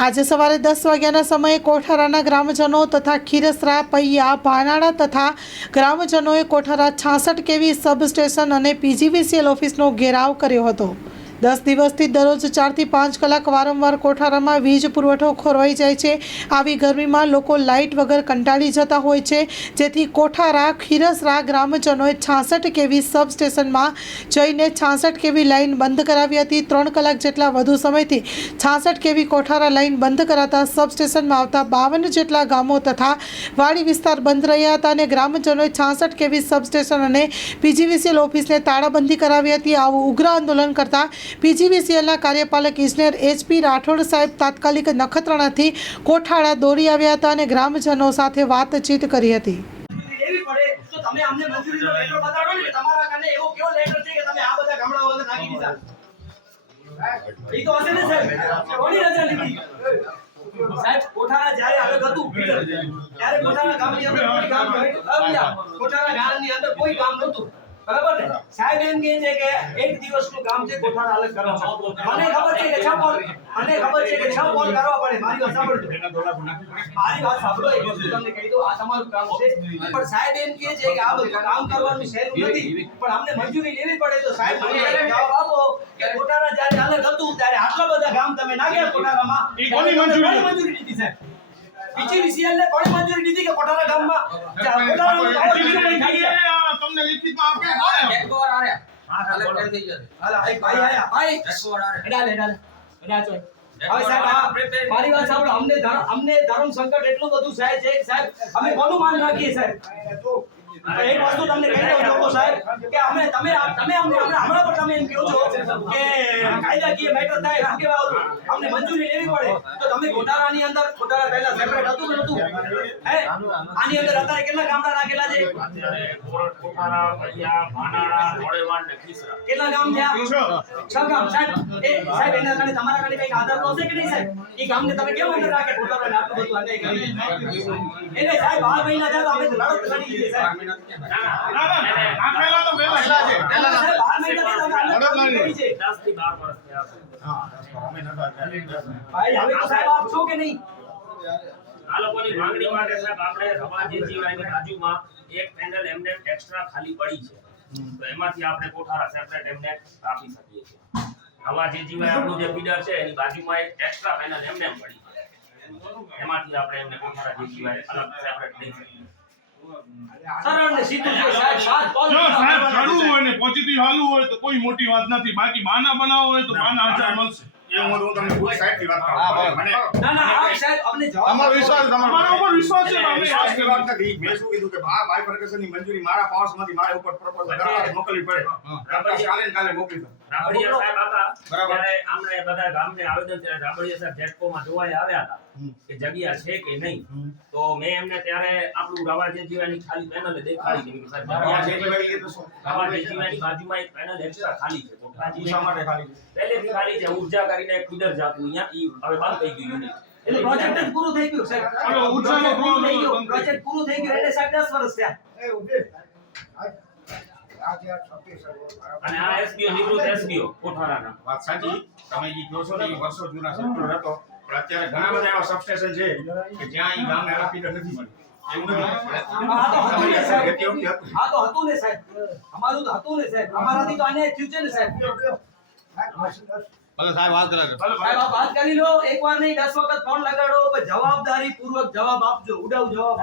આજે સવારે દસ વાગ્યાના સમયે કોઠારાના ગ્રામજનો તથા ખીરસરા, પૈયા ભાનાડા તથા ગ્રામજનોએ કોઠારા છાસઠ કેવી સબસ્ટેશન અને પીજીવીસીએલ ઓફિસનો ઘેરાવ કર્યો હતો. દસ દિવસથી દરરોજ ચારથી પાંચ કલાક વારંવાર કોઠારામાં વીજ પુરવઠો ખોરવાઈ જાય છે. આવી ગરમીમાં લોકો લાઇટ વગર કંટાળી જતા હોય છે. જેથી કોઠારા ખીરસરા ગ્રામજનોએ છાસઠ કેવી સબસ્ટેશનમાં જઈને છાસઠ કેવી લાઇન બંધ કરાવી હતી. ત્રણ કલાક જેટલા વધુ સમયથી છાસઠ કેવી કોઠારા લાઇન બંધ કરાતા સબસ્ટેશનમાં આવતા બાવન જેટલા ગામો તથા વાડી વિસ્તાર બંધ રહ્યા હતા અને ગ્રામજનોએ છાસઠ કેવી સબસ્ટેશન અને પીજીવીસીએલ ઓફિસને તાળાબંધી કરાવી હતી. આવું ઉગ્ર આંદોલન કરતા પીજીવીસીએલના કાર્યપાલક ઇજનેર એચપી રાઠોડ સાહેબ તાત્કાલિક નખત્રાણાથી કોઠાળા દોડી આવ્યા હતા અને ગ્રામજનો સાથે વાતચીત કરી હતી. કોઠારા જ્યારે અલગ હતું, ત્યારે કોઠારા ગામની અંદર કોઠારા ગામની અંદર કોઈ ગામ નહોતું. બરાબર ને? સાહેબ એમ કહે છે કે એક દિવસનું કામ છે કોઠાર અલગ કરો. મને ખબર છે કે છ બોલ મને ખબર છે કે છ બોલ કરવા પડે. મારી વાત સાંભળજો. મારી વાત સાંભળો એક વસ્તુ તમને કહી દઉં આ તમારું કામ છે. પણ સાહેબ એમ કહે છે કે આ બધું કામ કરવાનું સહેલું નથી. પણ અમને મંજૂરી લેવી પડે તો સાહેબ મને જવાબ આપો કે કોટારા જ્યારે અલગ હતું ત્યારે આટલા બધા ગામ તમે નાખ્યા કોઠારામાં એ કોની મંજૂરી? મંજૂરી લીધી સાહેબ? પીજીવીસીએલ ને કોની મંજૂરી દીધી કે કોઠારા ગામમાં? કોટારાનું પાવર લીટી લિખિતમાં આપે કોણે? એક વાર આરે હાલે ટેન થઈ જશે હાલા, એક ભાઈ આયા ભાઈ એક વાર આરે ડાલે ડાલે હેડા ચોય હવે સાહેબ મારી વાત સાંભળો. અમને ધર્મ અમને ધર્મ સંકટ એટલું બધું સાહેબ છે સાહેબ અમે કોનું માન રાખીએ સાહેબ? એક વસ્તુ તમને કહી દઉં. કે અમે તમે તમે અમને હમણાં પણ તમે એમ કહો છો કે કાયદાકીય મેટર થાય કહેવાય અમને મંજૂરી લેવી પડે તો તમે ગોટારાની અંદર ગોટાળા પહેલા સેપરેટ હતું કે નતું હે આની અંદર અત્યારે કેટલા ગામડા રાખેલા છે કેટલા ગામ થયા છ ગામ સાહેબ એ સાહેબ એના કારણે તમારા કારણે કઈ આધાર તો હશે કે નહીં સાહેબ એ ગામને તમે કેમ અંદર રાખે ગોટાળા આટલું બધું અને એટલે સાહેબ આ મહિના જાય તો અમે લડત લડી લીધી સાહેબ ના, ના, ના, તો પહેલા છે. સાહેબ બાર મહિના થયા તો અમે લડત લડી છે. દસથી બાર વર્ષ થયા. છે. ભાઈ હવે તો સાહેબ આપ છો કે નહીં? આ લોકોની માંગણી માટે સાહેબ આપણે રવા જેજીવાયની બાજુમાં એક પેનલ એમને એક્સ્ટ્રા ખાલી પડી છે. તો એમાંથી આપણે કોઠારા સેપરેટ એમને આપી શકીએ છીએ. રવા જેજીવાય આપણું જે ફીડર છે એની બાજુમાં એક એક્સ્ટ્રા પેનલ એમને પડી છે. એમાંથી આપણે એમને કોઠારા જેજીવાય અલગ સેપરેટ શકીએ. જો સાહેબ ચડવું હોય ને પોઝિટિવ હાલવું હોય તો કોઈ મોટી વાત નથી. બાકી બાના બનાવવો હોય તો બાના હજાર મળશે. મંજૂરી મારા પાવર્સમાંથી મારે ઉપર મોકલવી પડે. કાલે કાલે મોકલી રાબડિયા સાહેબ હતા ત્યારે આમણે બધા ગામને આવેદન ત્યારે રાબડિયા સાહેબ જેટકોમાં જોવાય આવ્યા હતા કે જગ્યા છે કે નહીં. તો મેં એમને ત્યારે આપણું રવા જીવાની ખાલી પેનલ દેખાડી કે સાહેબ આ જગ્યા છે કહેવાય એ તો શું? રવા જેજીવાની બાજુમાં એક પેનલ એક્સ્ટ્રા ખાલી છે. તો ખાલી શા માટે ખાલી છે? પહેલેથી ખાલી છે. ઊર્જા કરીને એક ફીડર જાતું અહીંયા. ઈ હવે બંધ થઈ ગયું યુનિટ એટલે પ્રોજેક્ટ જ પૂરું થઈ ગયું સાહેબ. હવે ઉર્જાનો પૂરું થઈ ગયું. પ્રોજેક્ટ પૂરું થઈ ગયું એટલે સાહેબ 10 વર્ષ થયા. અને આ એસબીઓ નિવૃત્ત એસબીઓ કોઠારાના. વાત સાચી? તમે જે કહો છો ને વર્ષો જૂના સેક્ટર હતો પણ અત્યારે ઘણા બધા એવા સબસ્ટેશન છે કે જ્યાં એ ગામને આ નથી મળી એવું તો હતું ને સાહેબ. ખેતી વખતે હતું. આ તો હતું ને સાહેબ. અમારું તો હતું ને સાહેબ. અમારાથી તો અન્યાય થયું છે ને સાહેબ. સાહેબ આપ વાત કરી લો. એકવાર નહીં વખત ફોન લગાડો પણ જવાબદારી પૂર્વક જવાબ આપજો. ઉડાવ જવાબ.